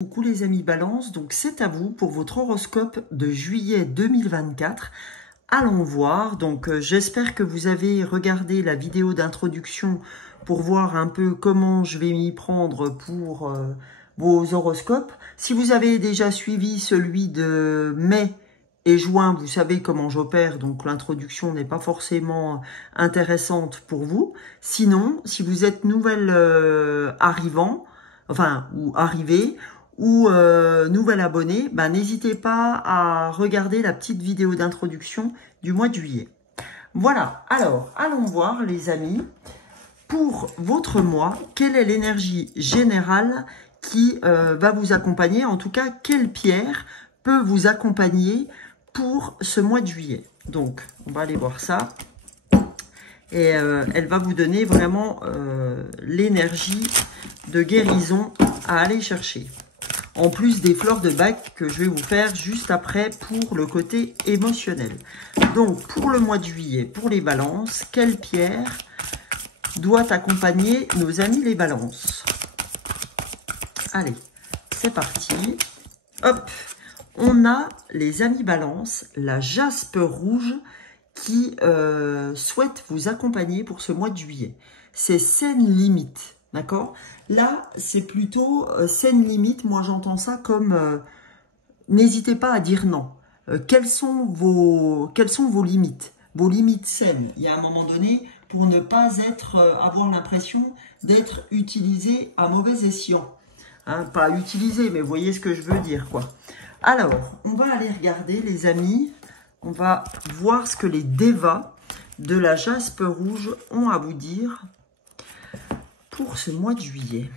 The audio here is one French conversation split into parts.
Coucou les amis Balance, donc c'est à vous pour votre horoscope de juillet 2024. Allons voir, donc j'espère que vous avez regardé la vidéo d'introduction pour voir un peu comment je vais m'y prendre pour vos horoscopes. Si vous avez déjà suivi celui de mai et juin, vous savez comment j'opère, donc l'introduction n'est pas forcément intéressante pour vous. Sinon, si vous êtes nouvel arrivant, ou arrivé, ou nouvel abonné, n'hésitez pas à regarder la petite vidéo d'introduction du mois de juillet. Voilà, alors allons voir les amis, pour votre mois, quelle est l'énergie générale qui va vous accompagner, en tout cas quelle pierre peut vous accompagner pour ce mois de juillet. Donc on va aller voir ça. Et elle va vous donner vraiment l'énergie de guérison à aller chercher. En plus des fleurs de bac que je vais vous faire juste après pour le côté émotionnel. Donc, pour le mois de juillet, pour les balances, quelle pierre doit accompagner nos amis les balances? Allez, c'est parti. Hop, on a les amis balances, la jaspe rouge qui souhaite vous accompagner pour ce mois de juillet. C'est scène limite. D'accord? Là, c'est plutôt scène limite. Moi, j'entends ça comme n'hésitez pas à dire non. Quelles sont vos limites? Vos limites saines. Il y a un moment donné, pour ne pas avoir l'impression d'être utilisé à mauvais escient. Hein, pas utilisé, mais vous voyez ce que je veux dire, quoi. Alors, on va aller regarder, les amis. On va voir ce que les dévas de la jaspe rouge ont à vous dire pour ce mois de juillet.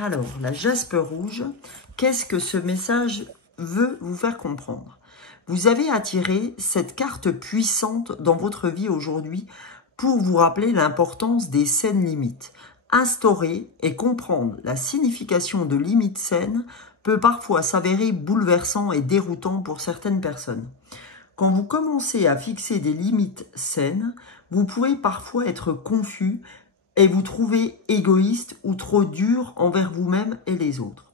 Alors, la jaspe rouge, qu'est-ce que ce message veut vous faire comprendre? Vous avez attiré cette carte puissante dans votre vie aujourd'hui pour vous rappeler l'importance des saines limites. Instaurer et comprendre la signification de limites saines peut parfois s'avérer bouleversant et déroutant pour certaines personnes. Quand vous commencez à fixer des limites saines, vous pouvez parfois être confus et vous trouvez égoïste ou trop dur envers vous-même et les autres.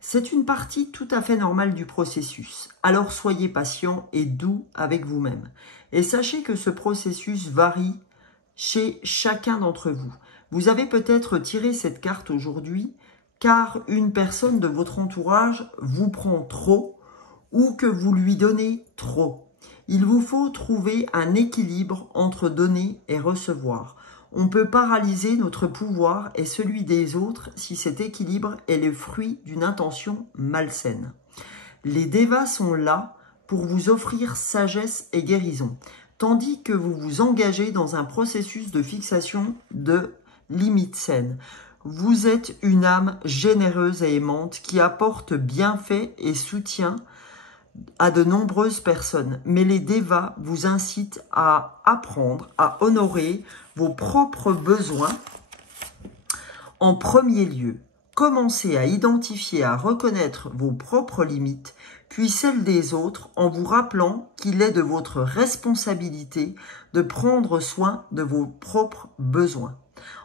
C'est une partie tout à fait normale du processus. Alors soyez patient et doux avec vous-même. Et sachez que ce processus varie chez chacun d'entre vous. Vous avez peut-être tiré cette carte aujourd'hui car une personne de votre entourage vous prend trop ou que vous lui donnez trop. Il vous faut trouver un équilibre entre donner et recevoir. On peut paralyser notre pouvoir et celui des autres si cet équilibre est le fruit d'une intention malsaine. Les dévas sont là pour vous offrir sagesse et guérison, tandis que vous vous engagez dans un processus de fixation de limites saines. Vous êtes une âme généreuse et aimante qui apporte bienfait et soutien à de nombreuses personnes, mais les dévas vous incitent à apprendre à honorer vos propres besoins en premier lieu. Commencez à identifier, à reconnaître vos propres limites, puis celles des autres, en vous rappelant qu'il est de votre responsabilité de prendre soin de vos propres besoins.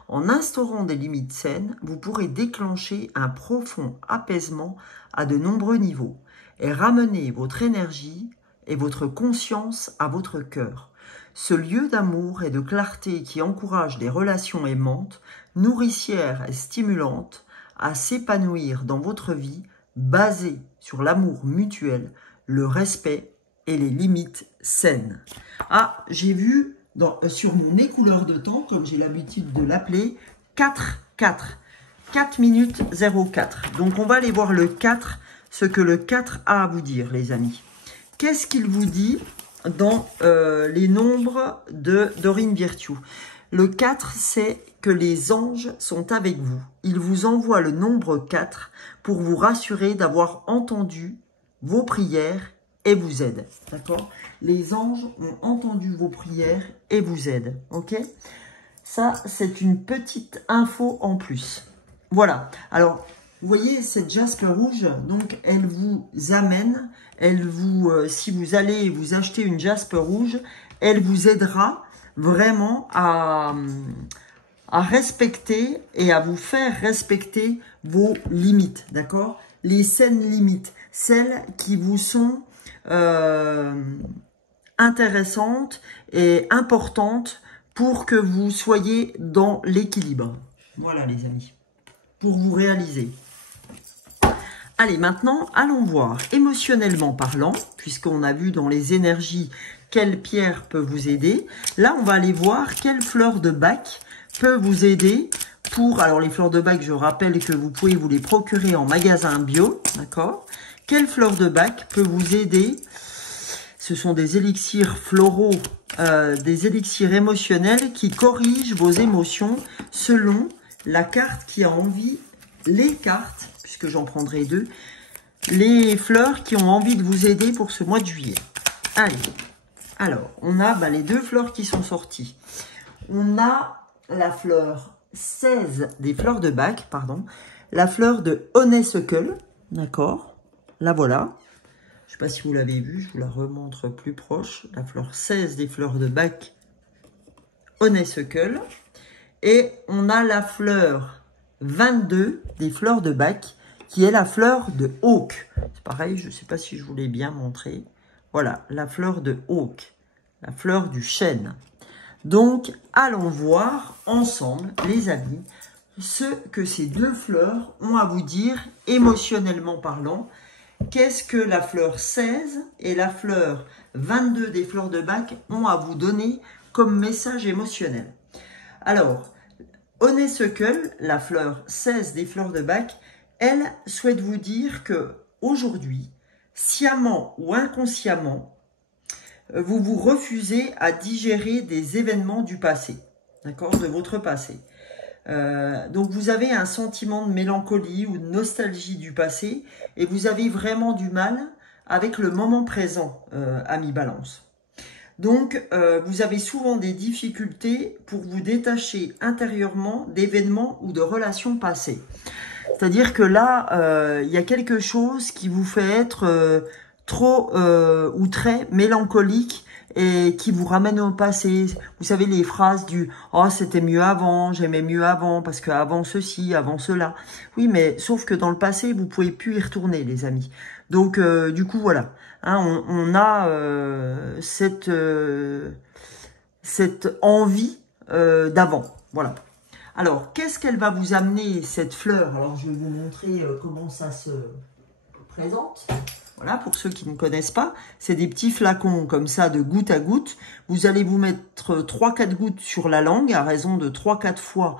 En instaurant des limites saines, vous pourrez déclencher un profond apaisement à de nombreux niveaux et ramener votre énergie et votre conscience à votre cœur. Ce lieu d'amour et de clarté qui encourage des relations aimantes, nourricières et stimulantes à s'épanouir dans votre vie, basées sur l'amour mutuel, le respect et les limites saines. Ah, j'ai vu sur mon écouleur de temps, comme j'ai l'habitude de l'appeler, 4 minutes 04. Donc on va aller voir le 4, ce que le 4 a à vous dire, les amis. Qu'est-ce qu'il vous dit dans les nombres de Dorine Virtue? Le 4, c'est que les anges sont avec vous. Ils vous envoient le nombre 4 pour vous rassurer d'avoir entendu vos prières et vous aident. D'accord? Les anges ont entendu vos prières et vous aident. Ok? Ça, c'est une petite info en plus. Voilà. Alors, vous voyez, cette jaspe rouge, donc, elle vous amène, si vous allez vous acheter une jaspe rouge, elle vous aidera vraiment à respecter et à vous faire respecter vos limites, d'accord? les scènes limites, celles qui vous sont intéressantes et importantes pour que vous soyez dans l'équilibre. Voilà les amis, pour vous réaliser. Allez, maintenant, allons voir, émotionnellement parlant, puisqu'on a vu dans les énergies quelle pierre peut vous aider. Là, on va aller voir quelle fleur de bac peut vous aider pour... Alors, les fleurs de bac, je rappelle que vous pouvez vous les procurer en magasin bio, d'accord? Quelle fleur de bac peut vous aider? Ce sont des élixirs floraux, des élixirs émotionnels qui corrigent vos émotions selon la carte qui a envie, les cartes, puisque j'en prendrai deux, les fleurs qui ont envie de vous aider pour ce mois de juillet. Allez, alors, on a les deux fleurs qui sont sorties. On a la fleur 16 des fleurs de bac, pardon, la fleur de Honeysuckle, d'accord? La voilà. Je ne sais pas si vous l'avez vue, je vous la remontre plus proche. La fleur 16 des fleurs de bac, Honeysuckle. Et on a la fleur 22 des fleurs de bac, qui est la fleur de Hawk. C'est pareil, je ne sais pas si je vous l'ai bien montré. Voilà, la fleur de Hawk, la fleur du chêne. Donc, allons voir ensemble, les amis, ce que ces deux fleurs ont à vous dire, émotionnellement parlant. Qu'est-ce que la fleur 16 et la fleur 22 des fleurs de bac ont à vous donner comme message émotionnel? Alors, Honeysuckle, la fleur 16 des fleurs de bac, elle souhaite vous dire que aujourd'hui, sciemment ou inconsciemment, vous vous refusez à digérer des événements du passé, d'accord, de votre passé. Donc vous avez un sentiment de mélancolie ou de nostalgie du passé et vous avez vraiment du mal avec le moment présent, ami Balance. Donc vous avez souvent des difficultés pour vous détacher intérieurement d'événements ou de relations passées. C'est-à-dire que là, il y a quelque chose qui vous fait être trop ou très mélancolique et qui vous ramène au passé. Vous savez, les phrases du « Oh, c'était mieux avant, j'aimais mieux avant, parce que avant ceci, avant cela. » Oui, mais sauf que dans le passé, vous pouvez plus y retourner, les amis. Donc, du coup, voilà. Hein, on a cette envie d'avant. Voilà. Alors, qu'est-ce qu'elle va vous amener, cette fleur? Alors, je vais vous montrer comment ça se présente. Voilà, pour ceux qui ne connaissent pas, c'est des petits flacons comme ça de goutte à goutte. Vous allez vous mettre 3-4 gouttes sur la langue à raison de 3-4 fois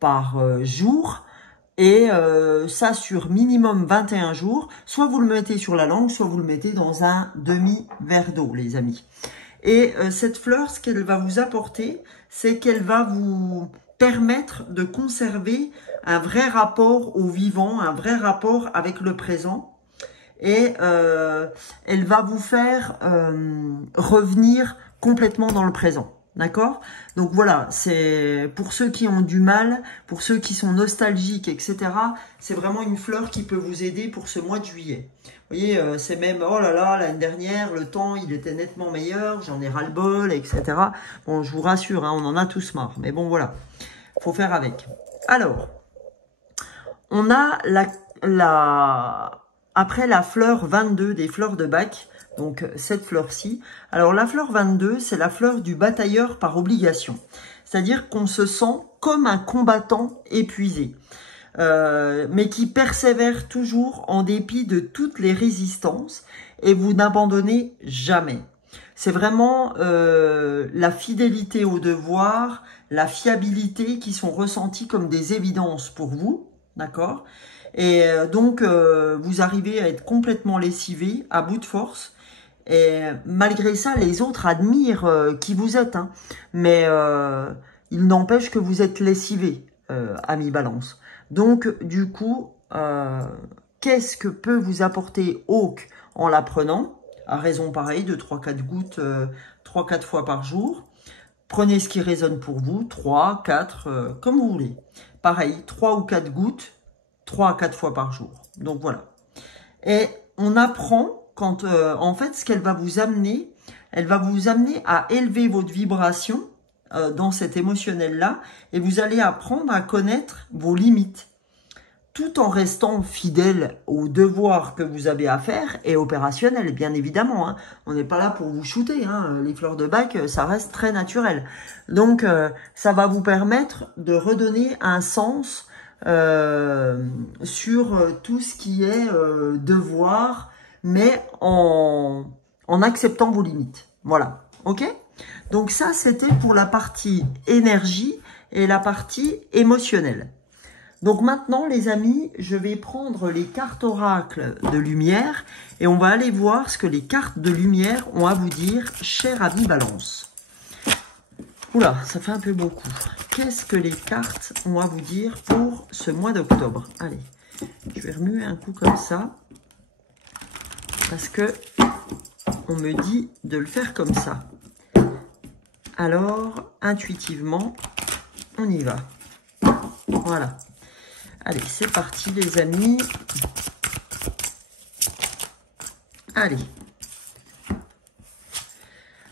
par jour. Et ça sur minimum 21 jours. Soit vous le mettez sur la langue, soit vous le mettez dans un demi-verre d'eau, les amis. Et cette fleur, ce qu'elle va vous apporter, c'est qu'elle va vous permettre de conserver un vrai rapport au vivant, un vrai rapport avec le présent. Et elle va vous faire revenir complètement dans le présent. D'accord? Donc voilà, c'est pour ceux qui ont du mal, pour ceux qui sont nostalgiques, etc. C'est vraiment une fleur qui peut vous aider pour ce mois de juillet. Vous voyez, c'est même, oh là là, l'année dernière, le temps, il était nettement meilleur, j'en ai ras-le-bol, etc. Bon, je vous rassure, hein, on en a tous marre. Mais bon, voilà, faut faire avec. Alors, on a après la fleur 22 des fleurs de bac, donc cette fleur-ci. Alors la fleur 22, c'est la fleur du batailleur par obligation. C'est-à-dire qu'on se sent comme un combattant épuisé, mais qui persévère toujours en dépit de toutes les résistances et vous n'abandonnez jamais. C'est vraiment la fidélité au devoir, la fiabilité qui sont ressenties comme des évidences pour vous, d'accord ? Et donc, vous arrivez à être complètement lessivé, à bout de force. Et malgré ça, les autres admirent qui vous êtes. Hein. Mais il n'empêche que vous êtes lessivé, ami Balance. Donc, du coup, qu'est-ce que peut vous apporter Hawk en la prenant? À raison pareil de 3-4 gouttes, 3-4 fois par jour. Prenez ce qui résonne pour vous, 3, 4, comme vous voulez. Pareil, 3 ou 4 gouttes, 3 à 4 fois par jour. Donc voilà. Et on apprend quand, en fait, ce qu'elle va vous amener, elle va vous amener à élever votre vibration dans cet émotionnel-là et vous allez apprendre à connaître vos limites. tout en restant fidèle aux devoirs que vous avez à faire et opérationnel, bien évidemment. Hein. On n'est pas là pour vous shooter. Hein. Les fleurs de bac, ça reste très naturel. Donc, ça va vous permettre de redonner un sens sur tout ce qui est devoir, mais en acceptant vos limites. Voilà, ok? Donc ça, c'était pour la partie énergie et la partie émotionnelle. Donc maintenant, les amis, je vais prendre les cartes oracles de lumière et on va aller voir ce que les cartes de lumière ont à vous dire, cher ami Balance. Oula, ça fait un peu beaucoup. Qu'est-ce que les cartes ont à vous dire pour ce mois d'octobre? Allez, je vais remuer un coup comme ça parce que on me dit de le faire comme ça. Alors, intuitivement, on y va. Voilà. Allez, c'est parti les amis. Allez.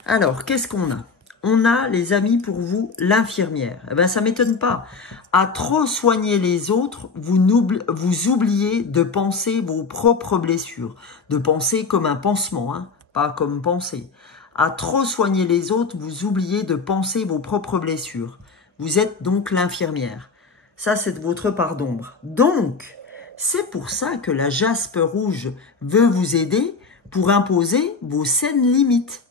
Alors, qu'est-ce qu'on a? On a, les amis, pour vous, l'infirmière. Eh bien, ça ne m'étonne pas. À trop soigner les autres, vous oubliez de penser vos propres blessures. De penser comme un pansement, hein, pas comme penser. À trop soigner les autres, vous oubliez de penser vos propres blessures. Vous êtes donc l'infirmière. Ça, c'est votre part d'ombre. Donc, c'est pour ça que la jaspe rouge veut vous aider pour imposer vos saines limites.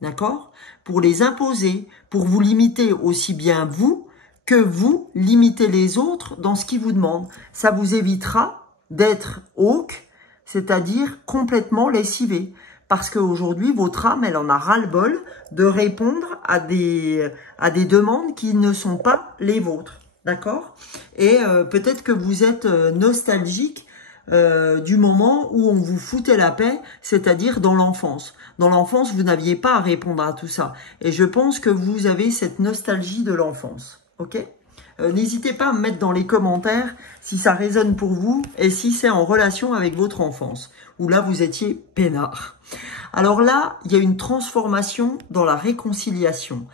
D'accord? Pour les imposer, pour vous limiter aussi bien vous que vous limitez les autres dans ce qu'ils vous demandent. Ça vous évitera d'être hawk, c'est-à-dire complètement lessivé. Parce qu'aujourd'hui, votre âme, elle en a ras-le-bol de répondre à des demandes qui ne sont pas les vôtres. D'accord? Et peut-être que vous êtes nostalgique du moment où on vous foutait la paix, c'est-à-dire dans l'enfance. Dans l'enfance, vous n'aviez pas à répondre à tout ça. Et je pense que vous avez cette nostalgie de l'enfance. Ok? N'hésitez pas à me mettre dans les commentaires si ça résonne pour vous et si c'est en relation avec votre enfance, où là, vous étiez peinard. Alors là, il y a une transformation dans la réconciliation.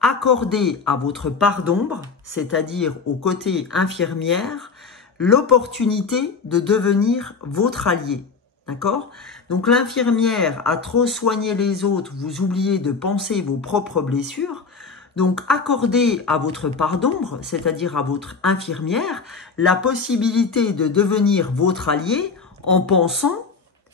Accordez à votre part d'ombre, c'est-à-dire au côté infirmière, l'opportunité de devenir votre allié. D'accord? Donc l'infirmière a trop soigné les autres, vous oubliez de penser vos propres blessures. Donc accordez à votre part d'ombre, c'est-à-dire à votre infirmière, la possibilité de devenir votre allié en pensant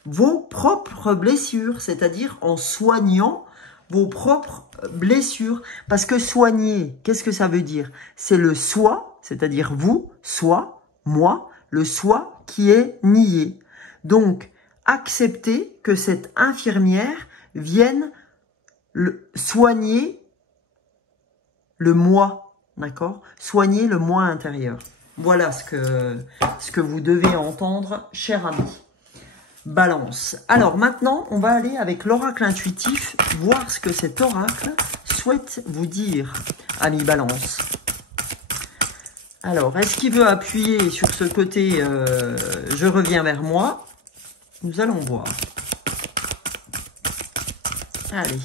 vos propres blessures, c'est-à-dire en soignant vos propres blessures. Parce que soigner, qu'est-ce que ça veut dire? C'est le soi, c'est-à-dire vous, soi, moi, le soi qui est nié. Donc, acceptez que cette infirmière vienne soigner le moi, d'accord? Soigner le moi intérieur. Voilà ce que vous devez entendre, cher ami. Balance. Alors maintenant, on va aller avec l'oracle intuitif, voir ce que cet oracle souhaite vous dire, ami Balance. Alors, est-ce qu'il veut appuyer sur ce côté je reviens vers moi? Nous allons voir. Allez.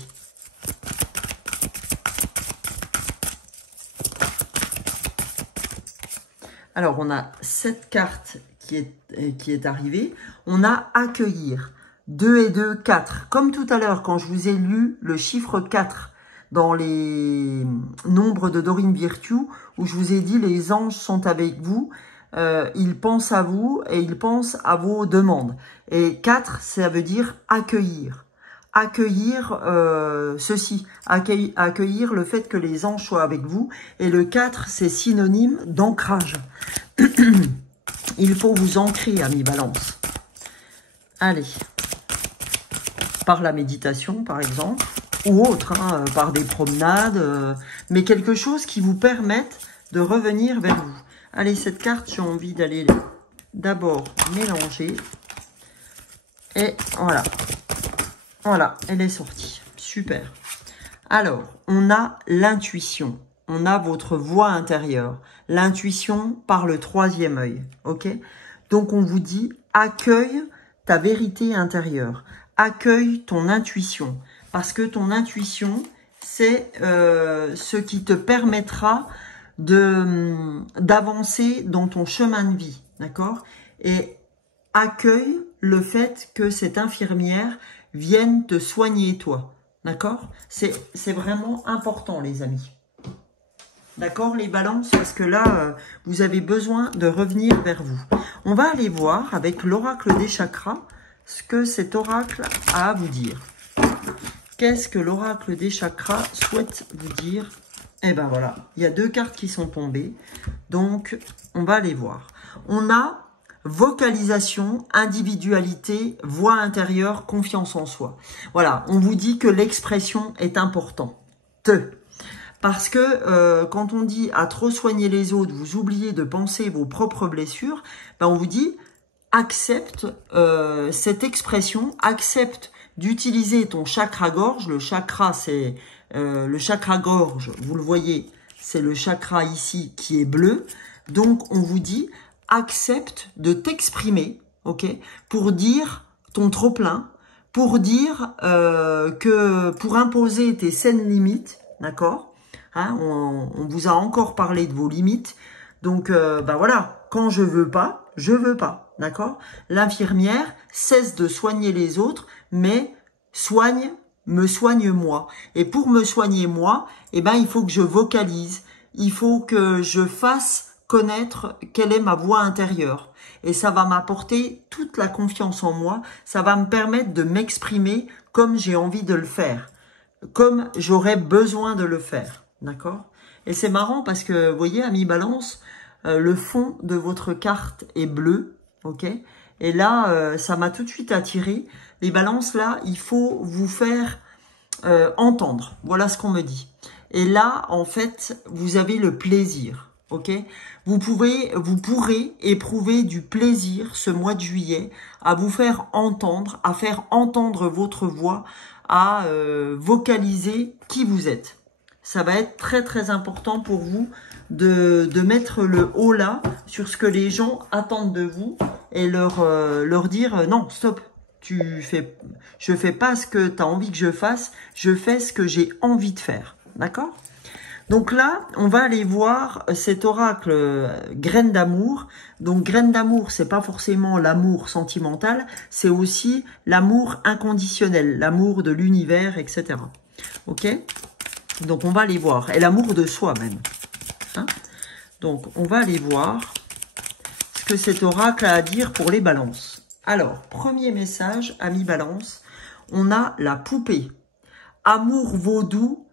Alors, on a cette carte qui est arrivée. On a accueillir. 2 et 2, 4. Comme tout à l'heure, quand je vous ai lu le chiffre 4 dans les nombres de Dorine Virtue, où je vous ai dit les anges sont avec vous, ils pensent à vous et ils pensent à vos demandes. Et 4, ça veut dire accueillir. Accueillir ceci, accueillir le fait que les anges soient avec vous. Et le 4, c'est synonyme d'ancrage. Il faut vous ancrer, ami Balance. Allez. Par la méditation, par exemple, ou autre, hein, par des promenades, mais quelque chose qui vous permette de revenir vers vous. Allez, cette carte, j'ai envie d'aller d'abord mélanger. Et voilà. Voilà, elle est sortie. Super. Alors, on a l'intuition. On a votre voix intérieure. L'intuition par le troisième œil. Ok? Donc, on vous dit, accueille ta vérité intérieure. Accueille ton intuition. Parce que ton intuition, c'est ce qui te permettra d'avancer dans ton chemin de vie. d'accord? Et accueille le fait que cette infirmière vienne te soigner toi, d'accord? C'est vraiment important, les amis. D'accord, les balances, parce que là, vous avez besoin de revenir vers vous. On va aller voir avec l'oracle des chakras ce que cet oracle a à vous dire. Qu'est-ce que l'oracle des chakras souhaite vous dire? Eh ben voilà, il y a 2 cartes qui sont tombées, donc on va aller voir. On a vocalisation, individualité, voix intérieure, confiance en soi. Voilà, on vous dit que l'expression est importante. Parce que quand on dit à trop soigner les autres, vous oubliez de penser vos propres blessures, ben on vous dit accepte cette expression, accepte d'utiliser ton chakra-gorge. Le chakra, c'est le chakra-gorge, vous le voyez, c'est le chakra ici qui est bleu. Donc, on vous dit, accepte de t'exprimer, ok, pour dire ton trop-plein, pour dire pour imposer tes saines limites, d'accord, hein, on vous a encore parlé de vos limites. Donc, ben voilà, quand je veux pas, d'accord? L'infirmière cesse de soigner les autres, mais me soigne moi. Et pour me soigner moi, eh ben, il faut que je vocalise, il faut que je fasse connaître quelle est ma voix intérieure. Et ça va m'apporter toute la confiance en moi, ça va me permettre de m'exprimer comme j'ai envie de le faire, comme j'aurais besoin de le faire, d'accord? Et c'est marrant parce que, vous voyez, ami Balance, le fond de votre carte est bleu, ok? Et là, ça m'a tout de suite attiré. Les balances, là, il faut vous faire entendre. Voilà ce qu'on me dit. Et là, en fait, vous avez le plaisir, ok? Vous pourrez éprouver du plaisir ce mois de juillet à vous faire entendre, à faire entendre votre voix, à vocaliser qui vous êtes. Ça va être très très important pour vous de mettre le haut là sur ce que les gens attendent de vous et leur dire non, stop, je fais pas ce que tu as envie que je fasse, je fais ce que j'ai envie de faire. D'accord? Donc là, on va aller voir cet oracle graine d'amour. Donc graine d'amour, c'est pas forcément l'amour sentimental, c'est aussi l'amour inconditionnel, l'amour de l'univers, etc. Ok? Donc on va aller voir, et l'amour de soi même. Hein? Donc on va aller voir ce que cet oracle a à dire pour les balances. Alors, premier message, ami balance, on a la poupée. Amour vaudou,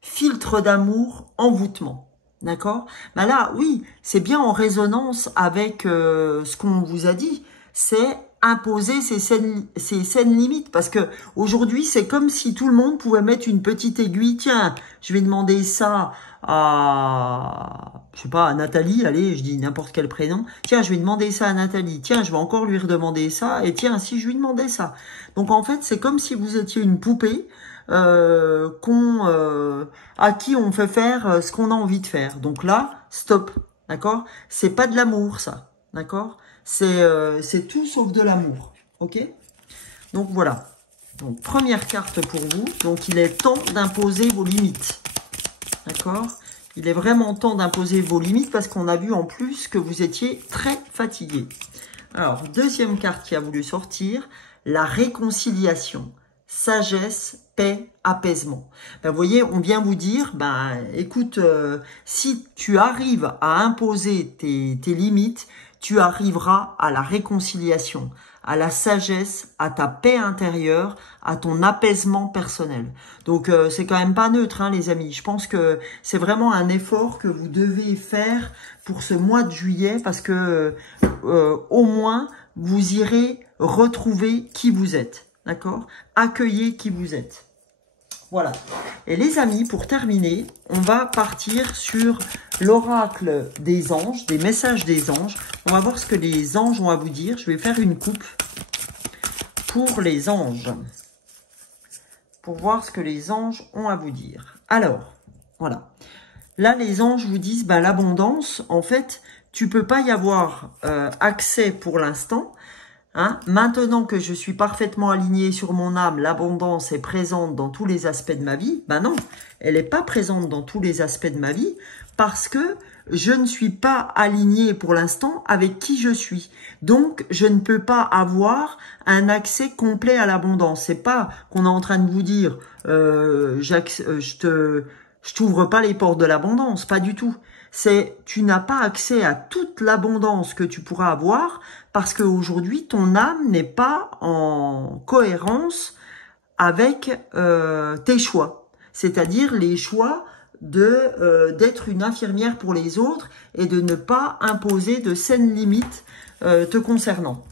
filtre d'amour, envoûtement. D'accord? Ben là, oui, c'est bien en résonance avec ce qu'on vous a dit. C'est imposer ces saines limites. Parce que aujourd'hui, c'est comme si tout le monde pouvait mettre une petite aiguille. Tiens, je vais demander ça à, je sais pas, à Nathalie. Allez, je dis n'importe quel prénom. Tiens, je vais demander ça à Nathalie. Tiens, je vais encore lui redemander ça. Et tiens, si je lui demandais ça. Donc en fait, c'est comme si vous étiez une poupée à qui on fait faire ce qu'on a envie de faire. Donc là, stop, d'accord? C'est pas de l'amour, ça, d'accord? C'est tout sauf de l'amour, ok? Donc voilà. Donc première carte pour vous. Donc il est temps d'imposer vos limites, d'accord? Il est vraiment temps d'imposer vos limites parce qu'on a vu en plus que vous étiez très fatigué. Alors deuxième carte qui a voulu sortir, la réconciliation. Sagesse, paix, apaisement. Ben, vous voyez, on vient vous dire, ben, écoute, si tu arrives à imposer tes limites, tu arriveras à la réconciliation, à la sagesse, à ta paix intérieure, à ton apaisement personnel. Donc, c'est quand même pas neutre, hein, les amis. Je pense que c'est vraiment un effort que vous devez faire pour ce mois de juillet parce que au moins, vous irez retrouver qui vous êtes. D'accord? Accueillez qui vous êtes. Voilà. Et les amis, pour terminer, on va partir sur l'oracle des anges, des messages des anges. On va voir ce que les anges ont à vous dire. Je vais faire une coupe pour les anges. Pour voir ce que les anges ont à vous dire. Alors, voilà. Là, les anges vous disent, ben, l'abondance, en fait, tu peux pas y avoir accès pour l'instant. Hein? Maintenant que je suis parfaitement alignée sur mon âme, l'abondance est présente dans tous les aspects de ma vie. Ben non, elle n'est pas présente dans tous les aspects de ma vie parce que je ne suis pas alignée pour l'instant avec qui je suis. Donc, je ne peux pas avoir un accès complet à l'abondance. C'est pas qu'on est en train de vous dire je t'ouvre pas les portes de l'abondance, pas du tout. C'est tu n'as pas accès à toute l'abondance que tu pourras avoir parce qu'aujourd'hui, ton âme n'est pas en cohérence avec tes choix. C'est-à-dire les choix d'être une infirmière pour les autres et de ne pas imposer de saines limites te concernant.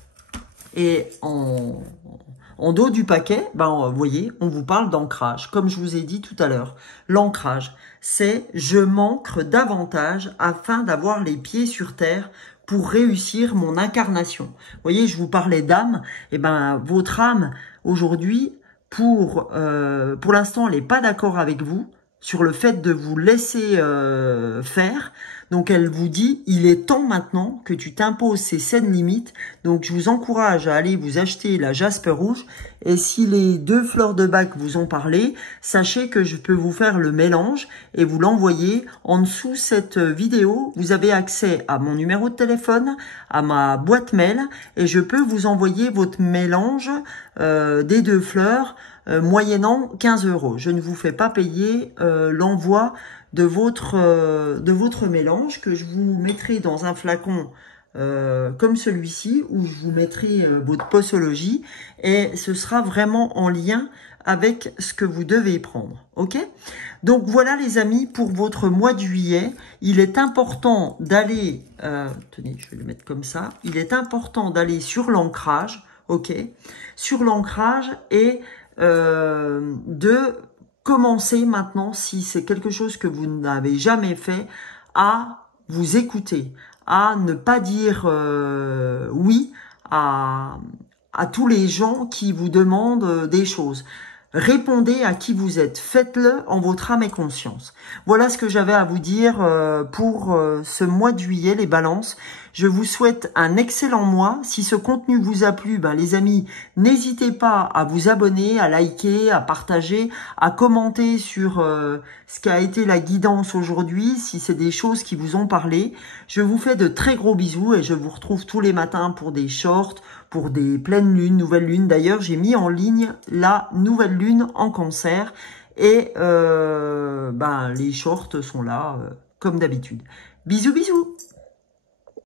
Et en dos du paquet, ben, vous voyez, on vous parle d'ancrage. Comme je vous ai dit tout à l'heure, l'ancrage, c'est je m'ancre davantage afin d'avoir les pieds sur terre pour réussir mon incarnation. Vous voyez, je vous parlais d'âme. Et ben, votre âme, aujourd'hui, pour l'instant, elle n'est pas d'accord avec vous sur le fait de vous laisser faire. Donc, elle vous dit, il est temps maintenant que tu t'imposes ces saines limites. Donc, je vous encourage à aller vous acheter la jaspe rouge. Et si les 2 fleurs de bac vous ont parlé, sachez que je peux vous faire le mélange et vous l'envoyer. En dessous cette vidéo, vous avez accès à mon numéro de téléphone, à ma boîte mail. Et je peux vous envoyer votre mélange des 2 fleurs moyennant 15 €. Je ne vous fais pas payer l'envoi de votre mélange que je vous mettrai dans un flacon comme celui-ci où je vous mettrai votre posologie et ce sera vraiment en lien avec ce que vous devez prendre. Ok? Donc voilà les amis, pour votre mois de juillet, il est important d'aller, tenez, je vais le mettre comme ça, il est important d'aller sur l'ancrage, ok? Sur l'ancrage et de commencer maintenant, si c'est quelque chose que vous n'avez jamais fait, à vous écouter, à ne pas dire oui à tous les gens qui vous demandent des choses. Répondez à qui vous êtes, faites-le en votre âme et conscience. Voilà ce que j'avais à vous dire pour ce mois de juillet, les balances. Je vous souhaite un excellent mois. Si ce contenu vous a plu, ben, les amis, n'hésitez pas à vous abonner, à liker, à partager, à commenter sur ce qu'a été la guidance aujourd'hui, si c'est des choses qui vous ont parlé. Je vous fais de très gros bisous et je vous retrouve tous les matins pour des shorts, pour des pleines lunes, nouvelles lunes. D'ailleurs, j'ai mis en ligne la nouvelle lune en Cancer et ben, les shorts sont là comme d'habitude. Bisous, bisous!